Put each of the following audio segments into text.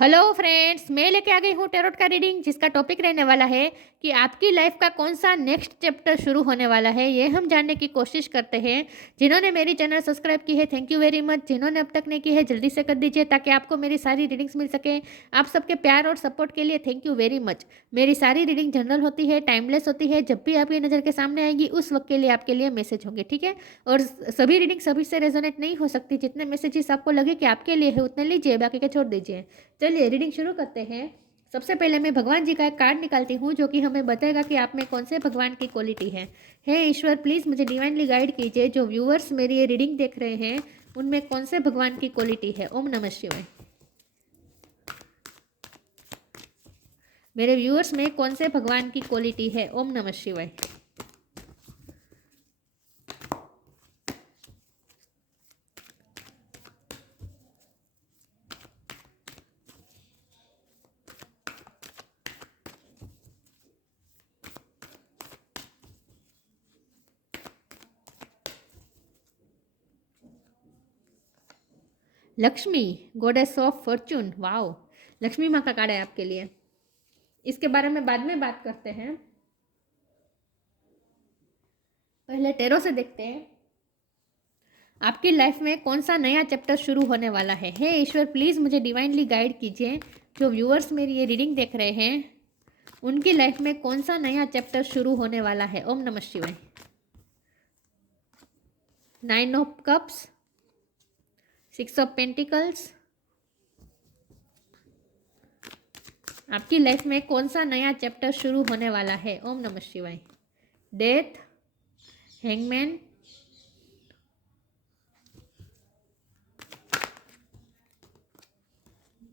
Hello friends, मैं लेके आ गई हूँ टैरोट का रीडिंग जिसका टॉपिक रहने वाला है कि आपकी लाइफ का कौन सा नेक्स्ट चैप्टर शुरू होने वाला है। ये हम जानने की कोशिश करते हैं। जिन्होंने मेरी चैनल सब्सक्राइब की है, थैंक यू वेरी मच। जिन्होंने अब तक नहीं की है, जल्दी से कर दीजिए ताकि आपको मेरी सारी रीडिंग्स मिल सके। आप सबके प्यार और सपोर्ट के लिए थैंक यू वेरी मच। मेरी सारी रीडिंग जनरल होती है, टाइमलेस होती है। जब भी आपकी नज़र के सामने आएगी उस वक्त के लिए आपके लिए मैसेज होंगे, ठीक है। और सभी रीडिंग सभी से रेजोनेट नहीं हो सकती। जितने मैसेजेस आपको लगे कि आपके लिए है उतने लीजिए, बाकी के छोड़ दीजिए। चलिए रीडिंग शुरू करते हैं। सबसे पहले मैं भगवान जी का एक कार्ड निकालती हूँ जो कि हमें बताएगा कि आप में कौन से भगवान की क्वालिटी है। हे ईश्वर, प्लीज़ मुझे डिवाइनली गाइड कीजिए। जो व्यूअर्स मेरी ये रीडिंग देख रहे हैं उनमें कौन से भगवान की क्वालिटी है। ओम नमः शिवाय। मेरे व्यूअर्स में कौन से भगवान की क्वालिटी है। ओम नमः शिवाय। Lakshmi, goddess of Fortune. Wow, Lakshmi माँ का कार्ड है आपके लिए। इसके बारे में बाद में बात करते हैं, पहले टेरो से देखते हैं आपकी लाइफ में कौन सा नया चैप्टर शुरू होने वाला है। हे ईश्वर, प्लीज़ मुझे डिवाइनली गाइड कीजिए। जो व्यूअर्स मेरी ये रीडिंग देख रहे हैं उनकी लाइफ में कौन सा नया चैप्टर शुरू होने वाला है। ओम नमः शिवाय। 9 ऑफ कप्स, 6 ऑफ पेंटिकल्स। आपकी लाइफ में कौन सा नया चैप्टर शुरू होने वाला है। ओम नमः शिवाय। डेथ, हैंगमैन,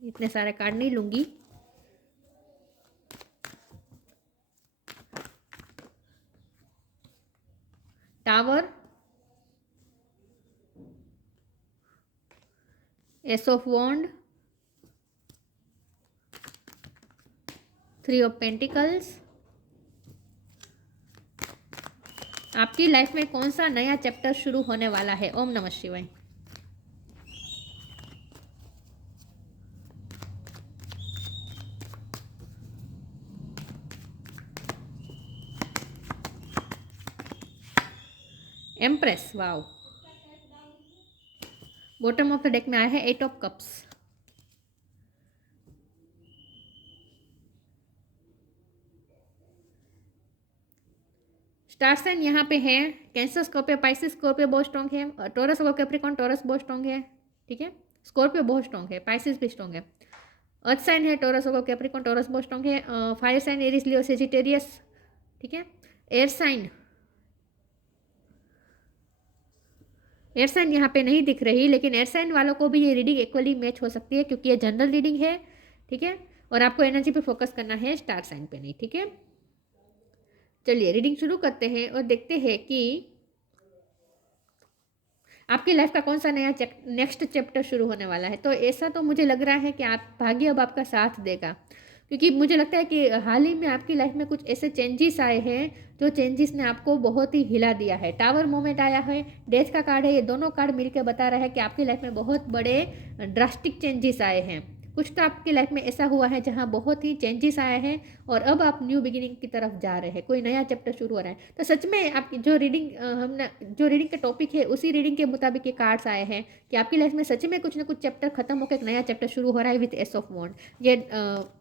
इतने सारे कार्ड नहीं लूंगी। Tower, ace of wand, 3 of pentacles. आपकी लाइफ में कौन सा नया चैप्टर शुरू होने वाला है। ओम नमः शिवाय। Empress, wow. Bottom of the deck में आया है 8 ऑफ कप्स। स्टार साइन यहाँ पे है। Cancer, Scorpio, Pisces. स्कॉर्पियो बहुत स्ट्रॉन्ग है। टॉरस और कैप्रिकॉर्न, टॉरस बहुत स्ट्रॉन्ग है, ठीक है। स्कॉर्पियो बहुत स्ट्रॉन्ग है, पाइसिस भी स्ट्रॉन्ग है। अर्थ साइन है टॉरस और कैप्रिकॉर्न, टॉरस बहुत स्ट्रॉन्ग है। फायर साइन एरिस, लियो, सेजिटेरियस, ठीक है। एयर साइन, एयर साइन यहाँ पे नहीं दिख रही, लेकिन एयर साइन वालों को भी ये रीडिंग इक्वली मैच हो सकती है क्योंकि ये जनरल रीडिंग है, ठीक है। और आपको एनर्जी पे फोकस करना है, स्टार साइन पे नहीं, ठीक है। चलिए रीडिंग शुरू करते हैं और देखते हैं कि आपकी लाइफ का कौन सा नया नेक्स्ट चैप्टर शुरू होने वाला है। तो ऐसा तो मुझे लग रहा है कि आप भाग्य अब आपका साथ देगा, क्योंकि मुझे लगता है कि हाल ही में आपकी लाइफ में कुछ ऐसे चेंजेस आए हैं जो चेंजेस ने आपको बहुत ही हिला दिया है। टावर मोमेंट आया है, डेथ का कार्ड है। ये दोनों कार्ड मिलकर बता रहा है कि आपकी लाइफ में बहुत बड़े ड्रास्टिक चेंजेस आए हैं। कुछ तो आपकी लाइफ में ऐसा हुआ है जहाँ बहुत ही चेंजेस आए हैं और अब आप न्यू बिगिनिंग की तरफ जा रहे हैं, कोई नया चैप्टर शुरू हो रहा है। तो सच में आपकी जो रीडिंग हमने जो रीडिंग का टॉपिक है उसी रीडिंग के मुताबिक ये कार्ड्स आए हैं कि आपकी लाइफ में सच में कुछ ना कुछ चैप्टर खत्म होकर एक नया चैप्टर शुरू हो रहा है विथ एस ऑफ वॉन्ड। ये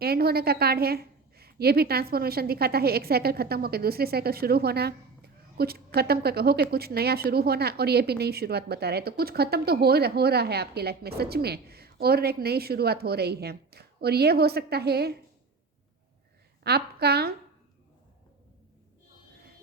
एंड होने का कार्ड है। ये भी ट्रांसफॉर्मेशन दिखाता है, एक साइकिल खत्म होकर दूसरी साइकिल शुरू होना, कुछ खत्म होकर कुछ नया शुरू होना, और ये भी नई शुरुआत बता रहा है। तो कुछ खत्म तो हो रहा है आपकी लाइफ में सच में, और एक नई शुरुआत हो रही है। और ये हो सकता है आपका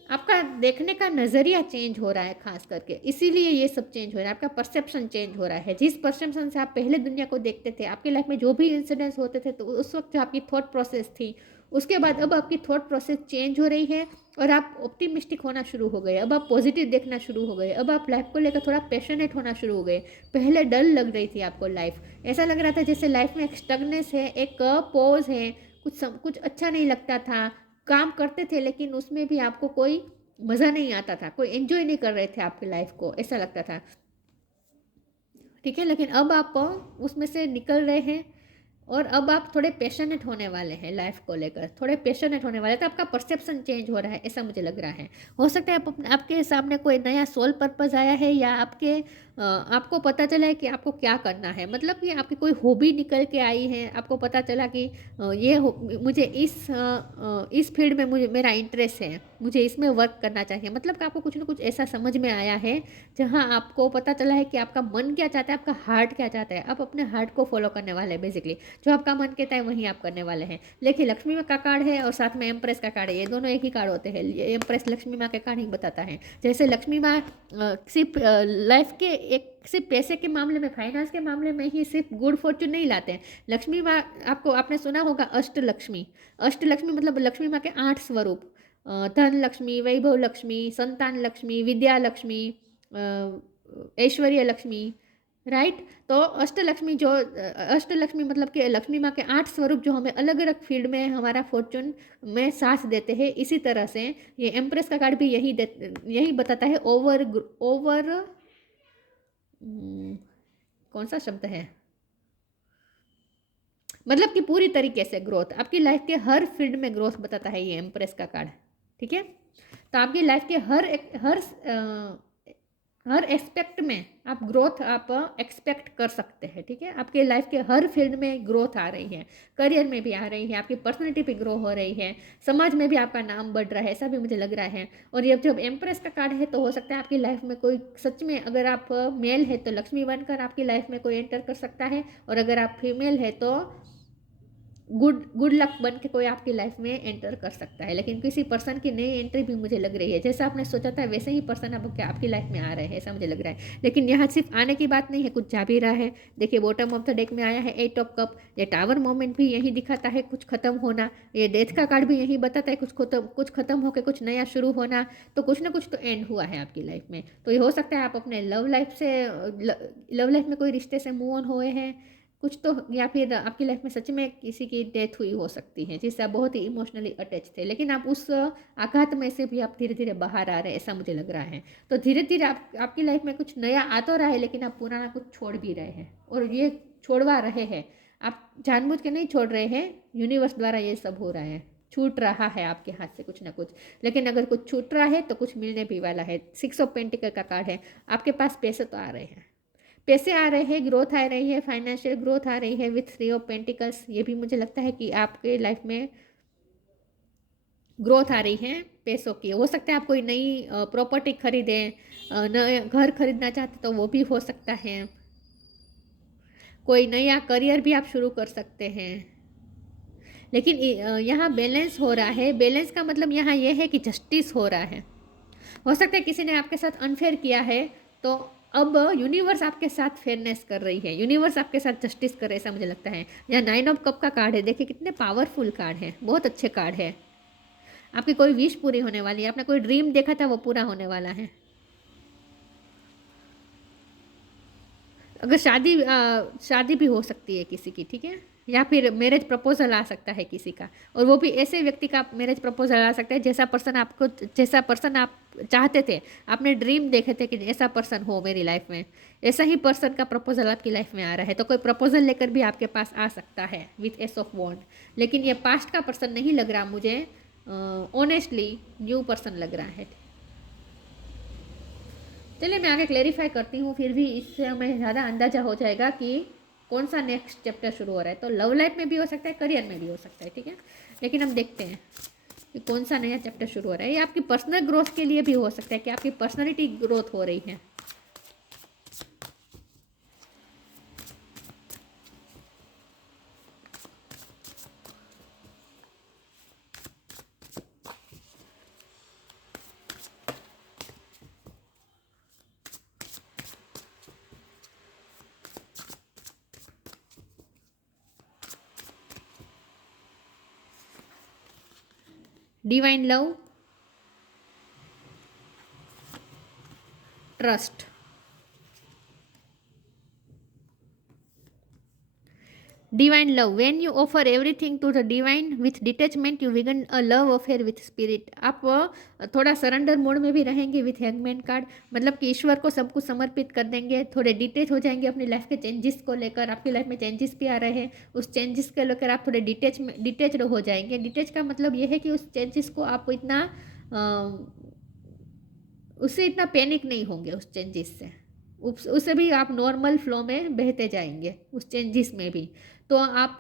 आपका देखने का नज़रिया चेंज हो रहा है, खास करके इसीलिए ये सब चेंज हो रहा है। आपका परसेप्शन चेंज हो रहा है। जिस परसेप्शन से आप पहले दुनिया को देखते थे, आपकी लाइफ में जो भी इंसिडेंट्स होते थे, तो उस वक्त जो आपकी थॉट प्रोसेस थी, उसके बाद अब आपकी थॉट प्रोसेस चेंज हो रही है और आप ऑप्टिमिस्टिक होना शुरू हो गए। अब आप पॉजिटिव देखना शुरू हो गए। अब आप लाइफ को लेकर थोड़ा पैशनेट होना शुरू हो गए। पहले डल लग रही थी आपको लाइफ, ऐसा लग रहा था जैसे लाइफ में एक स्टगनेस है, एक पॉज है, कुछ अच्छा नहीं लगता था। काम करते थे लेकिन उसमें भी आपको कोई मज़ा नहीं आता था, कोई एंजॉय नहीं कर रहे थे आपकी लाइफ को, ऐसा लगता था, ठीक है। लेकिन अब आप उसमें से निकल रहे हैं और अब आप थोड़े पैशनेट होने वाले हैं लाइफ को लेकर, थोड़े पैशनेट होने वाले हैं, तो आपका परसेप्शन चेंज हो रहा है, ऐसा मुझे लग रहा है। हो सकता है आपके सामने कोई नया सोल पर्पस आया है, या आपको पता चला है कि आपको क्या करना है, मतलब कि आपकी कोई हॉबी निकल के आई है, आपको पता चला कि मुझे इस फील्ड में मुझे मेरा इंटरेस्ट है, मुझे इसमें वर्क करना चाहिए, मतलब कि आपको कुछ ना कुछ ऐसा समझ में आया है जहाँ आपको पता चला है कि आपका मन क्या चाहता है, आपका हार्ट क्या चाहता है। आप अपने हार्ट को फॉलो करने वाले हैं बेसिकली, जो आपका मन कहता है वही आप करने वाले हैं। देखिए, लक्ष्मी माँ का कार्ड है और साथ में एम्प्रेस का कार्ड है, ये दोनों एक ही कार्ड होते हैं। ये एम्प्रेस लक्ष्मी माँ के कार्ड ही बताता है। जैसे लक्ष्मी माँ सिर्फ लाइफ के सिर्फ पैसे के मामले में, फाइनेंस के मामले में ही सिर्फ गुड फॉर्चून नहीं लाते हैं। लक्ष्मी माँ, आपने सुना होगा अष्टलक्ष्मी। अष्टलक्ष्मी मतलब लक्ष्मी माँ के 8 स्वरूप, धन लक्ष्मी, वैभव लक्ष्मी, संतान लक्ष्मी, विद्या लक्ष्मी, ऐश्वर्य लक्ष्मी, राइट। तो अष्टलक्ष्मी मतलब कि लक्ष्मी माँ के 8 स्वरूप जो हमें अलग अलग फील्ड में हमारा फॉर्चून में साथ देते हैं। इसी तरह से ये एम्प्रेस का कार्ड भी यही बताता है। ओवर ओवर कौन सा शब्द है, मतलब कि पूरी तरीके से ग्रोथ, आपकी लाइफ के हर फील्ड में ग्रोथ बताता है ये एम्प्रेस का कार्ड। ठीक है, तो आपकी लाइफ के हर एस्पेक्ट में आप ग्रोथ आप एक्सपेक्ट कर सकते हैं। ठीक है, आपके लाइफ के हर फील्ड में ग्रोथ आ रही है, करियर में भी आ रही है, आपकी पर्सनैलिटी भी ग्रो हो रही है, समाज में भी आपका नाम बढ़ रहा है, ऐसा भी मुझे लग रहा है। और ये जब एम्प्रेस का कार्ड है तो हो सकता है आपकी लाइफ में कोई सच में, अगर आप मेल है तो लक्ष्मी बनकर आपकी लाइफ में कोई एंटर कर सकता है, और अगर आप फीमेल है तो गुड लक बन के कोई आपकी लाइफ में एंटर कर सकता है। लेकिन किसी पर्सन की नई एंट्री भी मुझे लग रही है, जैसा आपने सोचा था वैसे ही पर्सन अब क्या आपकी लाइफ में आ रहे हैं, ऐसा मुझे लग रहा है। लेकिन यहाँ सिर्फ आने की बात नहीं है, कुछ जा भी रहा है। देखिए, बॉटम ऑफ द डेक में आया है 8 ऑफ कप। ये टावर मोमेंट भी यही दिखाता है, कुछ खत्म होना। ये डेथ का कार्ड भी यही बताता है, कुछ खत्म होकर कुछ नया शुरू होना। तो कुछ ना कुछ तो एंड हुआ है आपकी लाइफ में। तो ये हो सकता है आप अपने लव लाइफ में कोई रिश्ते से मूव ऑन हुए हैं कुछ तो, या फिर आपकी लाइफ में सच में किसी की डेथ हुई हो सकती है जिससे आप बहुत ही इमोशनली अटैच थे, लेकिन आप उस आघात में से भी आप धीरे धीरे बाहर आ रहे हैं, ऐसा मुझे लग रहा है। तो धीरे धीरे आपकी लाइफ में कुछ नया आ तो रहा है, लेकिन आप पुराना कुछ छोड़ भी रहे हैं, और ये छोड़वा रहे हैं। आप जानबूझ के नहीं छोड़ रहे हैं, यूनिवर्स द्वारा ये सब हो रहा है, छूट रहा है आपके हाथ से कुछ ना कुछ। लेकिन अगर कुछ छूट रहा है तो कुछ मिलने भी वाला है। 6 ऑफ पेंटिकल का कार्ड है, आपके पास पैसे तो आ रहे हैं, पैसे आ रहे हैं, ग्रोथ आ रही है, फाइनेंशियल ग्रोथ आ रही है विथ 3 ऑफ पेंटिकल्स। ये भी मुझे लगता है कि आपके लाइफ में ग्रोथ आ रही है पैसों की। हो सकता है आप कोई नई प्रॉपर्टी खरीदें, नया घर खरीदना चाहते तो वो भी हो सकता है। कोई नया करियर भी आप शुरू कर सकते हैं। लेकिन यहाँ बैलेंस हो रहा है। बैलेंस का मतलब यहाँ ये है कि जस्टिस हो रहा है। हो सकता है किसी ने आपके साथ अनफेयर किया है, तो अब यूनिवर्स आपके साथ फेयरनेस कर रही है, यूनिवर्स आपके साथ जस्टिस कर रही है, ऐसा मुझे लगता है। यहाँ 9 ऑफ कप का कार्ड है, देखिए कितने पावरफुल कार्ड है, बहुत अच्छे कार्ड है। आपकी कोई विश पूरी होने वाली है, आपने कोई ड्रीम देखा था वो पूरा होने वाला है। अगर शादी भी हो सकती है किसी की, ठीक है, या फिर मैरिज प्रपोजल आ सकता है किसी का, और वो भी ऐसे व्यक्ति का मैरिज प्रपोजल आ सकता है जैसा पर्सन आप चाहते थे, आपने ड्रीम देखे थे कि ऐसा पर्सन हो मेरी लाइफ में, ऐसा ही पर्सन का प्रपोजल आपकी लाइफ में आ रहा है। तो कोई प्रपोजल लेकर भी आपके पास आ सकता है विथ एस ऑफ वॉन्ड। लेकिन ये पास्ट का पर्सन नहीं लग रहा मुझे, ऑनेस्टली न्यू पर्सन लग रहा है। चलिए मैं आगे क्लेरिफाई करती हूँ, फिर भी इससे हमें ज़्यादा अंदाजा हो जाएगा कि कौन सा नेक्स्ट चैप्टर शुरू हो रहा है। तो लव लाइफ में भी हो सकता है, करियर में भी हो सकता है, ठीक है। लेकिन हम देखते हैं कि कौन सा नया चैप्टर शुरू हो रहा है। ये आपकी पर्सनल ग्रोथ के लिए भी हो सकता है कि आपकी पर्सनैलिटी ग्रोथ हो रही है। Divine love, trust, divine love, when you offer everything to the divine with detachment you begin a love affair with spirit. आप थोड़ा सरेंडर मोड में भी रहेंगे विथ हैंगमैन कार्ड, मतलब कि ईश्वर को सब कुछ समर्पित कर देंगे, थोड़े डिटेच हो जाएंगे अपनी लाइफ के चेंजेस को लेकर। आपकी लाइफ में चेंजेस भी आ रहे हैं, उस चेंजेस को लेकर आप थोड़े डिटेच हो जाएंगे। डिटेच का मतलब ये है कि उस चेंजेस को आप इतना उससे इतना पैनिक नहीं होंगे उस चेंजेस से, उससे भी आप नॉर्मल फ्लो में बहते जाएंगे उस चेंजेस में भी। तो आप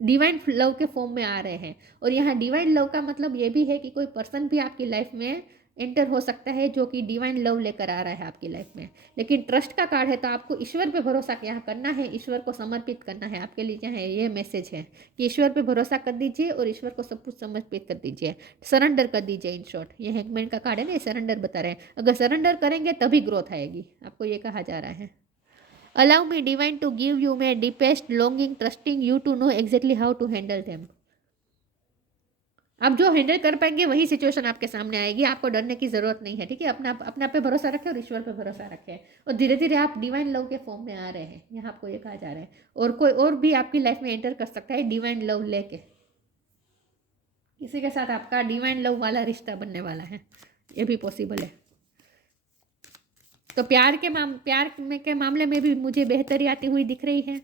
डिवाइन लव के फॉर्म में आ रहे हैं। और यहाँ डिवाइन लव का मतलब ये भी है कि कोई पर्सन भी आपकी लाइफ में एंटर हो सकता है जो कि डिवाइन लव लेकर आ रहा है आपकी लाइफ में। लेकिन ट्रस्ट का कार्ड है, तो आपको ईश्वर पे भरोसा यहाँ करना है, ईश्वर को समर्पित करना है। आपके लिए क्या है, ये मैसेज है कि ईश्वर पे भरोसा कर दीजिए और ईश्वर को सब कुछ समर्पित कर दीजिए, सरेंडर कर दीजिए। इन शॉर्ट ये हैंगमैन का कार्ड है ना, ये सरेंडर बता रहे हैं। अगर सरेंडर करेंगे तभी ग्रोथ आएगी, आपको ये कहा जा रहा है। Allow me, divine, to give you my deepest longing, trusting you to know exactly how to handle them. आप जो हैंडल कर पाएंगे वही सिचुएशन आपके सामने आएगी, आपको डरने की जरूरत नहीं है। ठीक है, अपना पे भरोसा रखें और ईश्वर पे भरोसा रखें, और धीरे धीरे आप डिवाइन लव के फॉर्म में आ रहे हैं, यहाँ आपको ये कहा जा रहा है। और कोई और भी आपकी लाइफ में एंटर कर सकता है डिवाइन लव लेके, किसी के साथ आपका डिवाइन लव वाला रिश्ता बनने वाला है, ये भी पॉसिबल है। तो प्यार के मामले में भी मुझे बेहतरी आती हुई दिख रही है।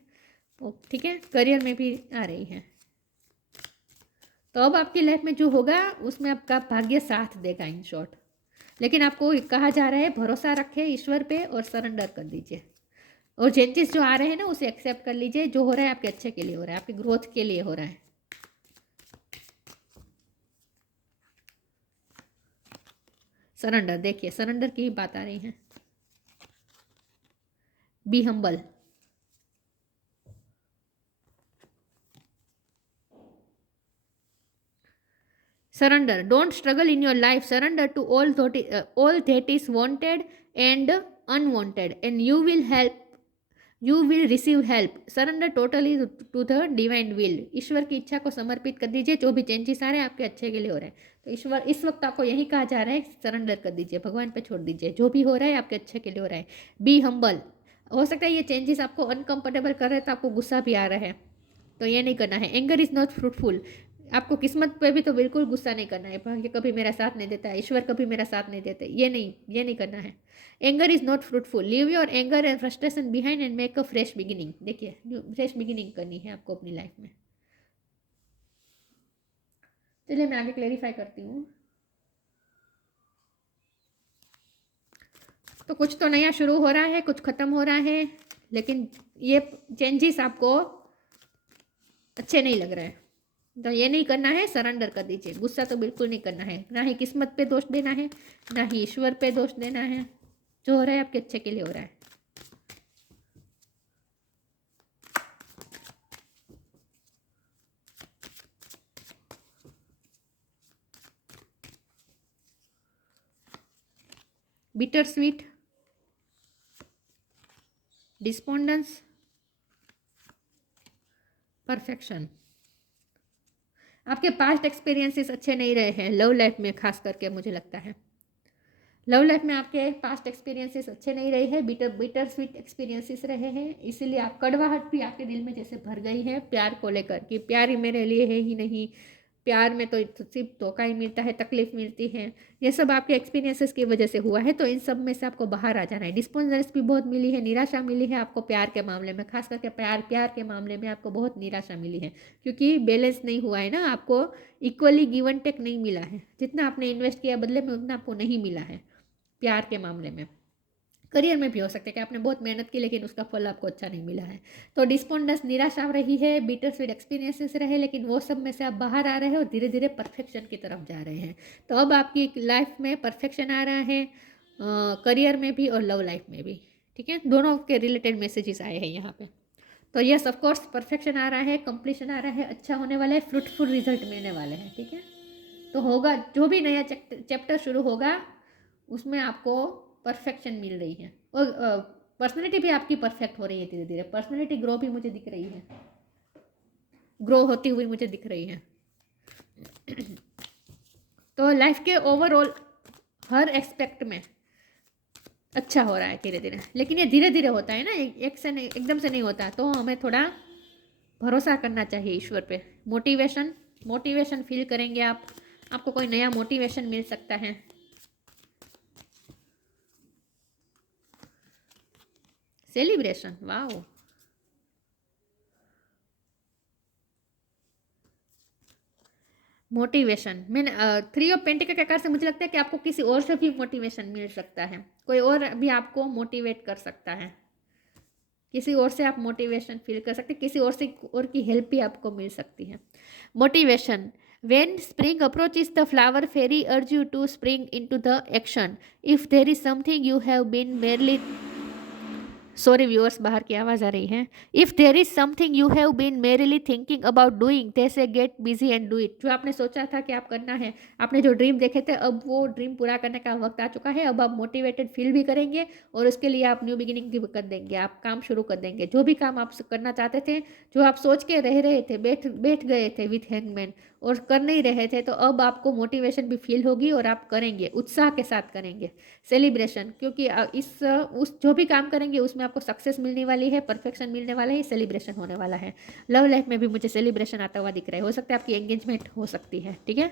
ठीक है, करियर में भी आ रही है। तो अब आपकी लाइफ में जो होगा उसमें आपका भाग्य साथ देगा इन शॉर्ट। लेकिन आपको कहा जा रहा है भरोसा रखें ईश्वर पे और सरेंडर कर दीजिए, और चेंजेस जो आ रहे हैं ना उसे एक्सेप्ट कर लीजिए। जो हो रहा है आपके अच्छे के लिए हो रहा है, आपकी ग्रोथ के लिए हो रहा है। सरेंडर, देखिए सरेंडर की ही बात आ रही है। Be humble, surrender, don't struggle in your life, surrender to all that is wanted and unwanted, and you will receive help, surrender totally to the divine will। ईश्वर की इच्छा को समर्पित कर दीजिए, जो भी चेंजेस आ रहे हैं आपके अच्छे के लिए हो रहे हैं। तो ईश्वर इस वक्त आपको यही कहा जा रहा है, सरेंडर कर दीजिए, भगवान पे छोड़ दीजिए, जो भी हो रहा है आपके अच्छे के लिए हो रहा है। बी हम्बल, हो सकता है ये चेंजेस आपको अनकंफर्टेबल कर रहे हैं, तो आपको गुस्सा भी आ रहा है, तो ये नहीं करना है। एंगर इज नॉट फ्रूटफुल, आपको किस्मत पे भी तो बिल्कुल गुस्सा नहीं करना है, भाग्य कभी मेरा साथ नहीं देता है, ईश्वर कभी मेरा साथ नहीं देते, ये नहीं करना है। Anger is not fruitful, leave your anger and frustration behind and make a fresh beginning. देखिए फ्रेश बिगिनिंग करनी है आपको अपनी लाइफ में। चलिए मैं आगे क्लेरिफाई करती हूँ। तो कुछ तो नया शुरू हो रहा है, कुछ खत्म हो रहा है, लेकिन ये चेंजेस आपको अच्छे नहीं लग रहे हैं, तो ये नहीं करना है, सरेंडर कर दीजिए। गुस्सा तो बिल्कुल नहीं करना है, ना ही किस्मत पे दोष देना है, ना ही ईश्वर पे दोष देना है। जो हो रहा है आपके अच्छे के लिए हो रहा है। Bitter sweet, despondence, perfection. आपके पास्ट एक्सपीरियंसेस अच्छे नहीं रहे हैं लव लाइफ में, खास करके मुझे लगता है लव लाइफ में आपके पास्ट एक्सपीरियंसेस अच्छे नहीं रहे हैं, बिटर स्वीट एक्सपीरियंसेस रहे हैं, इसीलिए आप कड़वाहट भी आपके दिल में जैसे भर गई है प्यार को लेकर, कि प्यार ही मेरे लिए है ही नहीं, प्यार में तो सिर्फ धोखा ही मिलता है, तकलीफ मिलती है। ये सब आपके एक्सपीरियंसेस की वजह से हुआ है, तो इन सब में से आपको बाहर आ जाना है। डिस्पोजेंस भी बहुत मिली है, निराशा मिली है आपको प्यार के मामले में, खास करके प्यार के मामले में आपको बहुत निराशा मिली है, क्योंकि बैलेंस नहीं हुआ है ना, आपको इक्वली गिव एंड टेक नहीं मिला है, जितना आपने इन्वेस्ट किया बदले में उतना आपको नहीं मिला है प्यार के मामले में। करियर में भी हो सकता है कि आपने बहुत मेहनत की लेकिन उसका फल आपको अच्छा नहीं मिला है। तो डिस्पोंडेंस, निराशा रही है, बिटर स्वीट एक्सपीरियंसेस रहे, लेकिन वो सब में से आप बाहर आ रहे हैं और धीरे धीरे परफेक्शन की तरफ जा रहे हैं। तो अब आपकी लाइफ में परफेक्शन आ रहा है, करियर में भी और लव लाइफ में भी। ठीक है, दोनों के रिलेटेड मैसेजेस आए हैं यहाँ पे। तो यस ऑफकोर्स परफेक्शन आ रहा है, कंप्लीशन आ रहा है, अच्छा होने वाला है, फ्रूटफुल रिजल्ट मिलने वाले हैं। ठीक है, तो होगा जो भी नया चैप्टर शुरू होगा उसमें आपको परफेक्शन मिल रही है, और पर्सनैलिटी भी आपकी परफेक्ट हो रही है धीरे धीरे। पर्सनैलिटी ग्रो भी मुझे दिख रही है, ग्रो होती हुई मुझे दिख रही है। तो लाइफ के ओवरऑल हर एस्पेक्ट में अच्छा हो रहा है धीरे धीरे, लेकिन ये धीरे धीरे होता है ना, एक से नहीं, एकदम से नहीं होता। तो हमें थोड़ा भरोसा करना चाहिए ईश्वर पे। मोटिवेशन, मोटिवेशन फील करेंगे आप, आपको कोई नया मोटिवेशन मिल सकता है। सेलिब्रेशन, वाह। मोटिवेशन, मैंने 3 ऑफ पेंटिकल के आकार से मुझे लगता है कि आपको किसी और से भी मोटिवेशन मिल सकता है, कोई और भी आपको मोटिवेट कर सकता है, किसी और से आप मोटिवेशन फील कर सकते हैं, किसी और से और की हेल्प भी आपको मिल सकती है। Motivation, when spring approaches the flower fairy urge you to spring into the action. If there is something you have been merely, sorry viewers, बाहर की आवाज़ आ रही है। If there is something you have been merrily thinking about doing, they say get busy and do it. जो आपने सोचा था कि आप करना है, आपने जो ड्रीम देखे थे, अब वो ड्रीम पूरा करने का वक्त आ चुका है। अब आप मोटिवेटेड फील भी करेंगे और उसके लिए आप न्यू बिगिनिंग भी कर देंगे, आप काम शुरू कर देंगे। जो भी काम आप करना चाहते थे, जो आप सोच के रह रहे थे, बैठ बैठ गए थे विथ हैंगमैन और कर नहीं रहे थे, तो अब आपको मोटिवेशन भी फील होगी और आप करेंगे, उत्साह के साथ करेंगे। सेलिब्रेशन, क्योंकि उस जो भी काम करेंगे उसमें आपको सक्सेस मिलने वाली है, परफेक्शन मिलने वाला है, सेलिब्रेशन होने वाला है। लव लाइफ में भी मुझे सेलिब्रेशन आता हुआ दिख रहा है, हो सकता है आपकी एंगेजमेंट हो सकती है, ठीक है।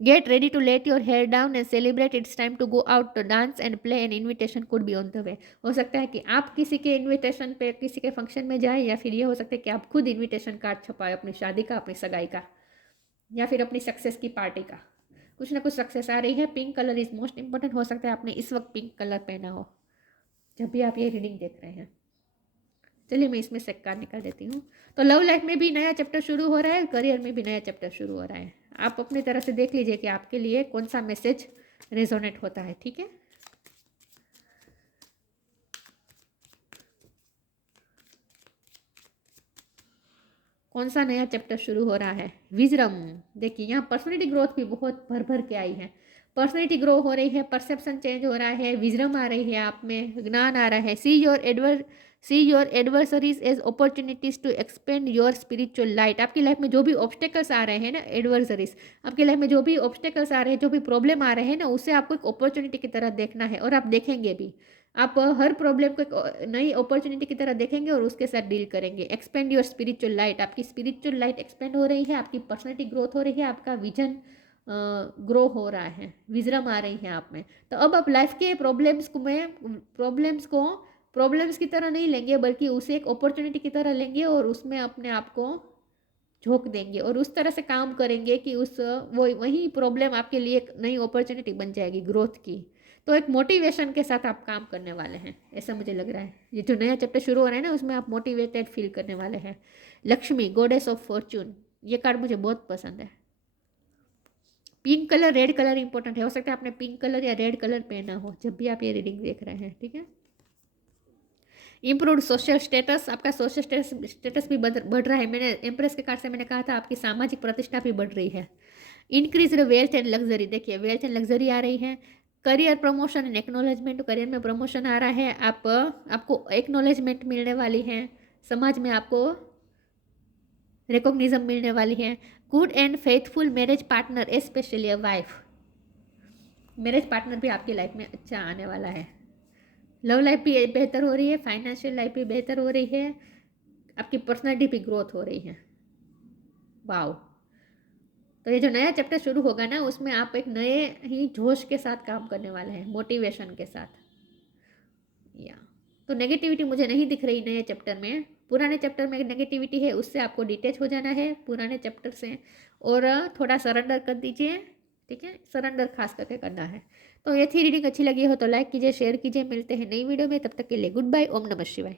Get ready to let your hair down and celebrate, it's time to go out to dance and play, an invitation could be on the way. हो सकता है कि आप किसी के इन्विटेशन पे, किसी के फंक्शन में जाए, या फिर ये हो सकता है कि आप खुद इन्विटेशन कार्ड छपाए अपनी शादी का, अपनी सगाई का, या फिर अपनी सक्सेस की पार्टी का। कुछ ना कुछ सक्सेस आ रही है। Pink colour is most important, हो सकता है आपने इस वक्त पिंक कलर पहना हो जब भी आप ये रीडिंग देख रहे हैं। चलिए मैं इसमें से कार्ड निकाल देती हूँ। तो लव लाइफ में भी नया चैप्टर शुरू हो रहा है, करियर में भी नया चैप्टर शुरू हो रहा है। आप अपनी तरह से देख लीजिए कि आपके लिए कौन सा मैसेज रेजोनेट होता है, ठीक है। कौन सा नया चैप्टर शुरू हो रहा है। विजडम, देखिए यहाँ पर्सनैलिटी ग्रोथ भी बहुत भर भर के आई है। पर्सनैलिटी ग्रो हो रही है, परसेप्शन चेंज हो रहा है, विजडम आ रही है, आप में ज्ञान आ रहा है। See your adversaries as opportunities to expand your spiritual light. आपकी लाइफ में जो भी ऑब्स्टेकल्स आ रहे हैं ना, एडवर्सरीज, आपकी लाइफ में जो भी ऑब्स्टेकल्स आ रहे हैं, जो भी प्रॉब्लम आ रहे हैं ना, उसे आपको एक अपॉर्चुनिटी की तरह देखना है, और आप देखेंगे भी। आप हर प्रॉब्लम को एक नई अपॉर्चुनिटी की तरह देखेंगे और उसके साथ डील करेंगे। एक्सपेंड योर स्पिरिचुअल लाइट, आपकी स्पिरिचुअल लाइट एक्सपेंड हो रही है, आपकी पर्सनैलिटी ग्रोथ हो रही है, आपका विजन ग्रो हो रहा है, विजडम आ रही है आप में। तो अब आप लाइफ के प्रॉब्लम्स की तरह नहीं लेंगे, बल्कि उसे एक अपॉर्चुनिटी की तरह लेंगे और उसमें अपने आप को झोंक देंगे और उस तरह से काम करेंगे कि वो वही प्रॉब्लम आपके लिए एक नई अपॉर्चुनिटी बन जाएगी ग्रोथ की। तो एक मोटिवेशन के साथ आप काम करने वाले हैं, ऐसा मुझे लग रहा है। ये जो नया चैप्टर शुरू हो रहा है ना, उसमें आप मोटिवेटेड फील करने वाले हैं। लक्ष्मी, गॉडेस ऑफ फॉर्च्यून, ये कार्ड मुझे बहुत पसंद है। Pink colour, red colour important है, हो सकता है आपने पिंक कलर या रेड कलर पहना हो जब भी आप ये रीडिंग देख रहे हैं, ठीक है। इम्प्रूव्ड सोशल स्टेटस, आपका सोशल स्टेटस भी बढ़ रहा है। मैंने एम्प्रेस के कार्ड से मैंने कहा था आपकी सामाजिक प्रतिष्ठा भी बढ़ रही है। इंक्रीज वेल्थ एंड लग्जरी, देखिए वेल्थ एंड लग्जरी आ रही है। Career promotion and acknowledgement, career में प्रमोशन आ रहा है, आपको एक्नोलेजमेंट मिलने वाली है, समाज में आपको रिकॉग्निज्म मिलने वाली है। Good and faithful marriage partner, specially a wife, marriage partner भी आपकी लाइफ में अच्छा आने वाला है। लव लाइफ भी बेहतर हो रही है, फाइनेंशियल लाइफ भी बेहतर हो रही है, आपकी पर्सनैलिटी भी ग्रोथ हो रही है। वाओ। तो ये जो नया चैप्टर शुरू होगा ना, उसमें आप एक नए ही जोश के साथ काम करने वाले हैं, मोटिवेशन के साथ। या तो नेगेटिविटी मुझे नहीं दिख रही नए चैप्टर में। पुराने चैप्टर में नेगेटिविटी है, उससे आपको डिटेच हो जाना है पुराने चैप्टर से, और थोड़ा सरेंडर कर दीजिए, ठीक है। सरेंडर खास करके करना है। तो ये थी रीडिंग, अच्छी लगी हो तो लाइक कीजिए, शेयर कीजिए। मिलते हैं नई वीडियो में, तब तक के लिए गुड बाय, ओम नमः शिवाय।